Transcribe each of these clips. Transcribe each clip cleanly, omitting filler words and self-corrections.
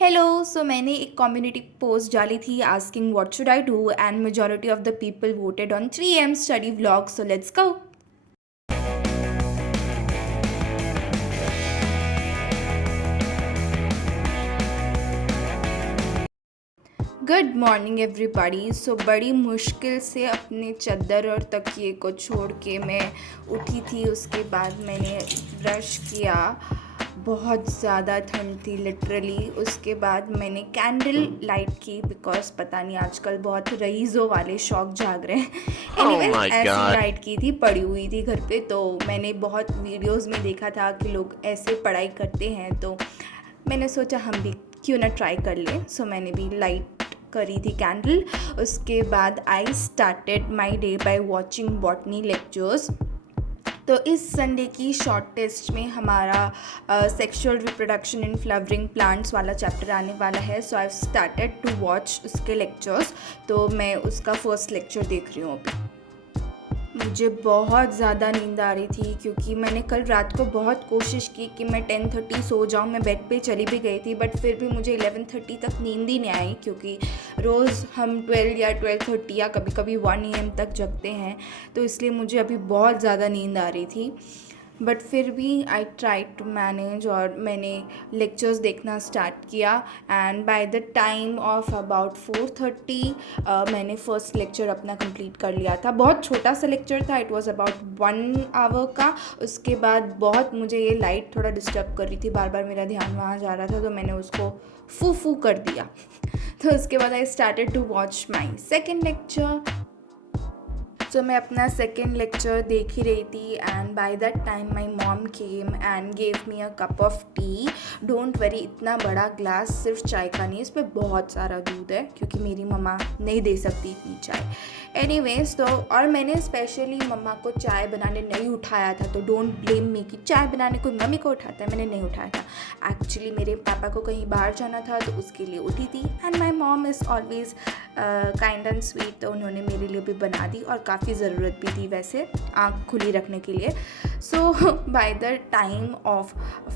Hello सो मैंने एक community post डाली थी asking what should I do and majority of the people voted on 3 AM study vlog so let's go. Good morning everybody. So बड़ी मुश्किल से अपने चादर और तकिए को छोड़ के मैं उठी थी। उसके बाद मैंने ब्रश किया। बहुत ज़्यादा ठंड थी लिटरली। उसके बाद मैंने कैंडल लाइट की बिकॉज पता नहीं आजकल बहुत रईसों वाले शौक जाग रहे हैं। Oh एनीवेज my ऐसी God. लाइट की थी, पड़ी हुई थी घर पे, तो मैंने बहुत वीडियोस में देखा था कि लोग ऐसे पढ़ाई करते हैं, तो मैंने सोचा हम भी क्यों ना ट्राई कर लें। सो मैंने भी लाइट करी थी कैंडल। उसके बाद I started my day by watching botany lectures. तो इस संडे की शॉर्ट टेस्ट में हमारा sexual reproduction in flowering plants वाला चैप्टर आने वाला है। सो आई स्टार्टेड टू वॉच उसके लेक्चर्स। तो मैं उसका फर्स्ट लेक्चर देख रही हूँ अभी। मुझे बहुत ज़्यादा नींद आ रही थी क्योंकि मैंने कल रात को बहुत कोशिश की कि मैं 10:30 सो जाऊँ। मैं बेड पे चली भी गई थी बट फिर भी मुझे 11:30 तक नींद ही नहीं आई, क्योंकि रोज़ हम 12 या 12:30 या कभी कभी 1 AM तक जगते हैं। तो इसलिए मुझे अभी बहुत ज़्यादा नींद आ रही थी, बट फिर भी आई ट्राई टू मैनेज और मैंने लेक्चर्स देखना स्टार्ट किया। And by the time of about 4:30 मैंने फ़र्स्ट लेक्चर अपना कंप्लीट कर लिया था। बहुत छोटा सा लेक्चर था, इट वाज अबाउट 1 आवर का। उसके बाद बहुत मुझे ये लाइट थोड़ा डिस्टर्ब कर रही थी, बार बार मेरा ध्यान वहाँ जा रहा था, तो मैंने उसको फू फू कर दिया। तो उसके बाद I started to watch my second lecture. So मैं अपना सेकेंड लेक्चर देख ही रही थी and by that time my mom came and gave me a cup of tea. Don't worry, इतना बड़ा ग्लास सिर्फ चाय का नहीं, इस पर बहुत सारा दूध है क्योंकि मेरी मम्मा नहीं दे सकती इतनी चाय। एनीवेज, तो और मैंने स्पेशली मम्मा को चाय बनाने नहीं उठाया था, तो डोंट ब्लेम मी कि चाय बनाने कोई मम्मी को उठाता है, मैंने नहीं उठाया था। एक्चुअली मेरे पापा को कहीं बाहर जाना था तो उसके लिए उठी थी। And my mom is always kind and sweet, तो उन्होंने मेरे लिए भी बना दी और काफ़ी ज़रूरत भी थी वैसे आँख खुली रखने के लिए। So by the time of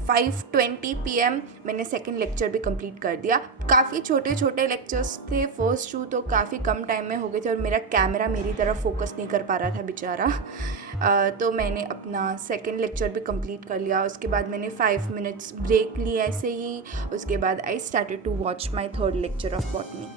5:20 PM मैंने सेकेंड लेक्चर भी कंप्लीट कर दिया। काफ़ी छोटे छोटे लेक्चर्स थे, फर्स्ट 2 तो काफ़ी कम टाइम में हो गए थे और मेरा कैमरा मेरी तरफ फोकस नहीं कर पा रहा था बेचारा। तो मैंने अपना सेकेंड लेक्चर भी कंप्लीट कर लिया। उसके बाद मैंने 5 मिनट्स ब्रेक ली ऐसे ही। उसके बाद I started to watch my third lecture of botany.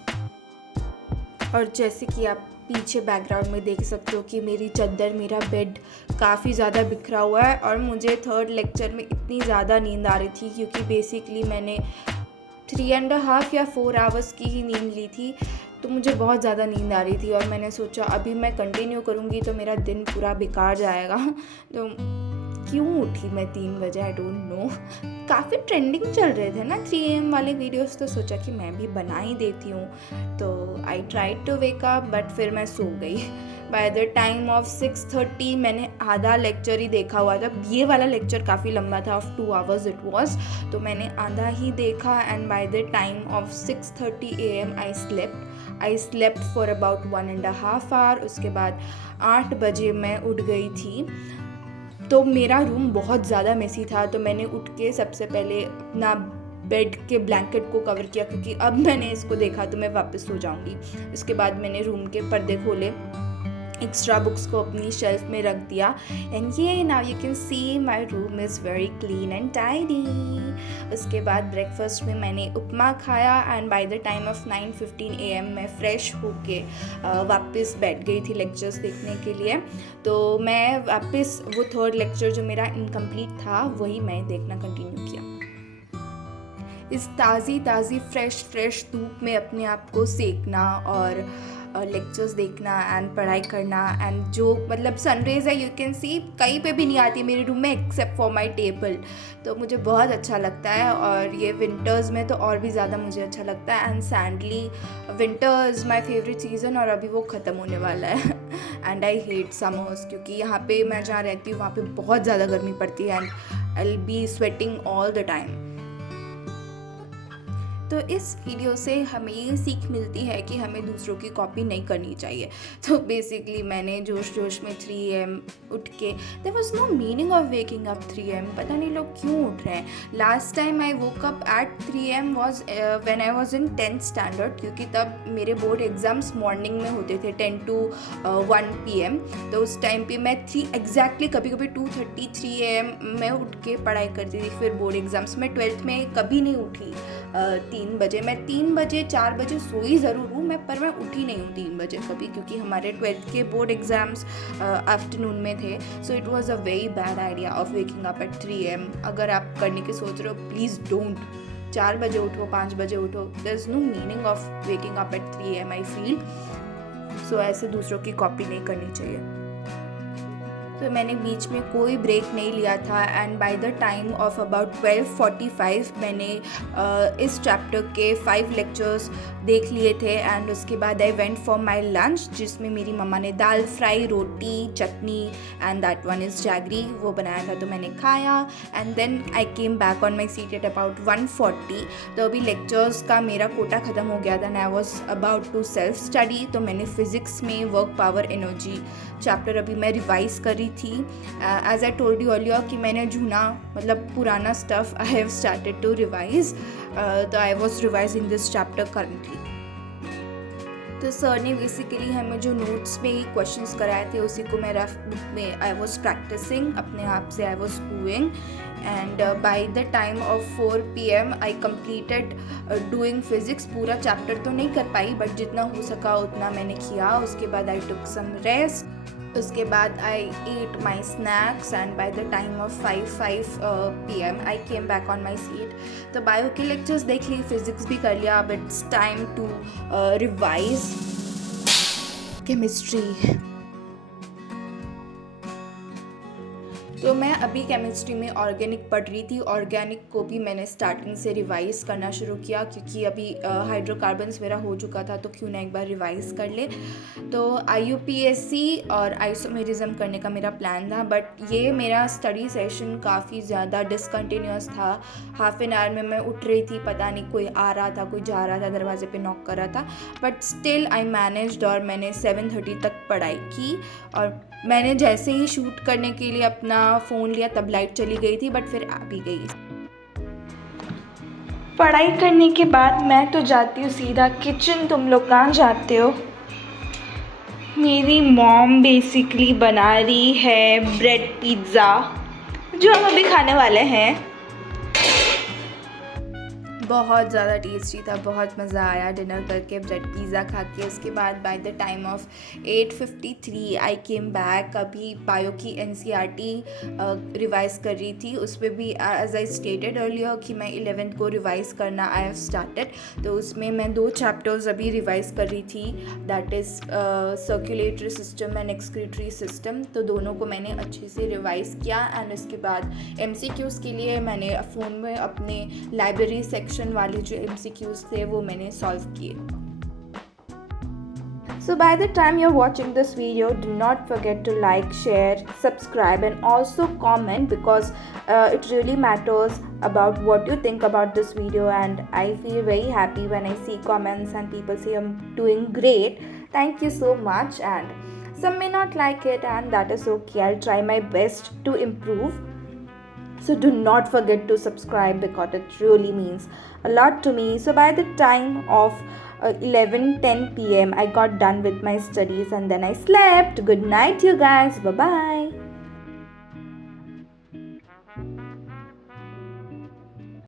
और जैसे कि आप पीछे बैकग्राउंड में देख सकते हो कि मेरी चादर, मेरा बेड काफ़ी ज़्यादा बिखरा हुआ है। और मुझे थर्ड लेक्चर में इतनी ज़्यादा नींद आ रही थी क्योंकि बेसिकली मैंने 3.5 या 4 आवर्स की ही नींद ली थी, तो मुझे बहुत ज़्यादा नींद आ रही थी। और मैंने सोचा अभी मैं कंटिन्यू करूँगी तो मेरा दिन पूरा बेकार जाएगा। तो क्यों उठी मैं 3 बजे, आई डोंट नो। काफ़ी ट्रेंडिंग चल रहे थे ना 3 AM वाले वीडियोस, तो सोचा कि मैं भी बना ही देती हूँ। तो I tried to wake up but फिर मैं सो गई। बाय द टाइम ऑफ 6:30 मैंने आधा लेक्चर ही देखा हुआ था। ये वाला लेक्चर काफ़ी लंबा था, ऑफ 2 आवर्स इट वॉज, तो मैंने आधा ही देखा। And by the time of 6:30 AM I slept for about 1.5 hour. उसके बाद 8 बजे मैं उठ गई थी। तो मेरा रूम बहुत ज़्यादा मेसी था, तो मैंने उठ के सबसे पहले अपना बेड के ब्लैंकेट को कवर किया क्योंकि अब मैंने इसको देखा तो मैं वापस सो जाऊंगी। उसके बाद मैंने रूम के पर्दे खोले, एक्स्ट्रा बुक्स को अपनी शेल्फ में रख दिया। एंड ये now you can see my room is very clean and tidy. उसके बाद ब्रेकफास्ट में मैंने उपमा खाया and by the time of 9:15 AM मैं फ़्रेश होके वापस बैठ गई थी लेक्चर्स देखने के लिए। तो मैं वापस वो थर्ड लेक्चर जो मेरा इनकम्प्लीट था वही मैं देखना कंटिन्यू किया। इस ताज़ी फ्रेश धूप में अपने आप को सेकना और लेक्चर्स देखना एंड पढ़ाई करना, एंड जो मतलब सनरेज है यू कैन सी कहीं पे भी नहीं आती मेरे रूम में एक्सेप्ट फॉर माई टेबल, तो मुझे बहुत अच्छा लगता है। और ये विंटर्स में तो और भी ज़्यादा मुझे अच्छा लगता है। And sadly winter is my favourite season और अभी वो ख़त्म होने वाला है। एंड आई हेट समर्स क्योंकि यहाँ पे मैं जहाँ रहती हूँ वहाँ पे बहुत ज़्यादा गर्मी पड़ती है and I will be sweating all the time. तो इस वीडियो से हमें ये सीख मिलती है कि हमें दूसरों की कॉपी नहीं करनी चाहिए। तो बेसिकली मैंने जोश जोश में 3 AM उठ के, there was no meaning of waking up 3 AM, पता नहीं लोग क्यों उठ रहे हैं। Last time I woke up at 3 AM was when I was in 10th standard, क्योंकि तब मेरे बोर्ड एग्ज़ाम्स मॉर्निंग में होते थे 10 to 1 PM। तो उस टाइम पे मैं एग्जैक्टली कभी कभी 2:30 3 AM में उठ के पढ़ाई करती थी। फिर बोर्ड एग्ज़ाम्स में 12th में कभी नहीं उठी 3 बजे। मैं 3 बजे 4 बजे सोई ज़रूर हूँ पर मैं उठी नहीं हूँ 3 बजे कभी, क्योंकि हमारे 12th के बोर्ड एग्ज़ाम्स आफ्टरनून में थे। So it was a very bad idea of waking up at 3 AM। अगर आप करने की सोच रहे हो, प्लीज़ डोंट। 4 बजे उठो, 5 बजे उठो, there is no meaning of waking up at 3 AM I feel. So ऐसे दूसरों की कॉपी नहीं करनी चाहिए। तो मैंने बीच में कोई ब्रेक नहीं लिया था and by the time of about 12:45 मैंने इस चैप्टर के 5 लेक्चर्स देख लिए थे। एंड उसके बाद I went for my lunch, जिसमें मेरी मम्मा ने dal fry, roti, chutney and that one is jaggery, वो बनाया था, तो मैंने खाया। And then I came back on my seat at about 1:40। तो अभी लेक्चर्स का मेरा कोटा ख़त्म हो गया था and I was about to self study. तो मैंने फिज़िक्स में वर्क पावर एनर्जी चैप्टर अभी मैं रिवाइज़ कर रही थी। As I told you earlier कि मैंने जूना मतलब पुराना stuff I have started to revise. तो I was revising this chapter currently. तो सर ने बेसिकली हमें जो नोट्स में ही क्वेश्चंस कराए थे उसी को मैं रफ बुक में आई वॉज प्रैक्टिसिंग, अपने आप से I was doing. And by the time of 4 PM I completed doing physics. पूरा चैप्टर तो नहीं कर पाई बट जितना हो सका उतना मैंने किया। उसके बाद आई टुक सम रेस्ट। उसके बाद I ate my snacks and by the time of 5 PM I came back on my seat। तो बायो के लेक्चर्स देख ली, फिज़िक्स भी कर लिया, but it's time to revise chemistry. तो मैं अभी केमिस्ट्री में ऑर्गेनिक पढ़ रही थी। ऑर्गेनिक को भी मैंने स्टार्टिंग से रिवाइज़ करना शुरू किया, क्योंकि अभी हाइड्रोकार्बन्स मेरा हो चुका था, तो क्यों ना एक बार रिवाइज़ कर ले। तो IUPAC और आइसोमेरिज्म करने का मेरा प्लान था, बट ये मेरा स्टडी सेशन काफ़ी ज़्यादा डिसकंटिन्यूस था। हाफ एन आवर में मैं उठ रही थी, पता नहीं कोई आ रहा था, कोई जा रहा था, दरवाजे पे नॉक कर रहा था, बट स्टिल आई मैनेज्ड और मैंने 7:30 तक पढ़ाई की। और मैंने जैसे ही शूट करने के लिए अपना फ़ोन लिया तब लाइट चली गई थी, बट फिर आ भी गई। पढ़ाई करने के बाद मैं तो जाती हूँ सीधा किचन। तुम लोग कहाँ जाते हो? मेरी मॉम बेसिकली बना रही है ब्रेड पिज़्ज़ा, जो हम अभी खाने वाले हैं। बहुत ज़्यादा टेस्टी था, बहुत मज़ा आया डिनर करके, ब्रेड पिज़्ज़ा खा के। उसके बाद bye the time of 8:53 I came back. अभी बायो की NCERT रिवाइज़ कर रही थी। उस पर भी एज आई स्टेटेड अर्लियर कि मैं 11th को रिवाइज़ करना आई हैव स्टार्टेड। तो उसमें मैं 2 चैप्टर्स अभी रिवाइज़ कर रही थी, that is circulatory system and excretory system. तो दोनों को मैंने अच्छे से रिवाइज़ किया। एंड उसके बाद MCQs के लिए मैंने फ़ोन में अपने लाइब्रेरी सेक्शन वाले जो MCQs थे वो मैंने सॉल्व किए। So by the time you're watching this video, do not forget to like, share, subscribe and also comment, because it really matters about what you think about this video, and I feel very happy when I see comments and people say I'm doing great. Thank you so much. And some may not like it and that is okay. I'll try my best to improve. So do not forget to subscribe because it really means a lot to me. So by the time of 11:10 PM I got done with my studies and then I slept. Good night you guys. Bye bye.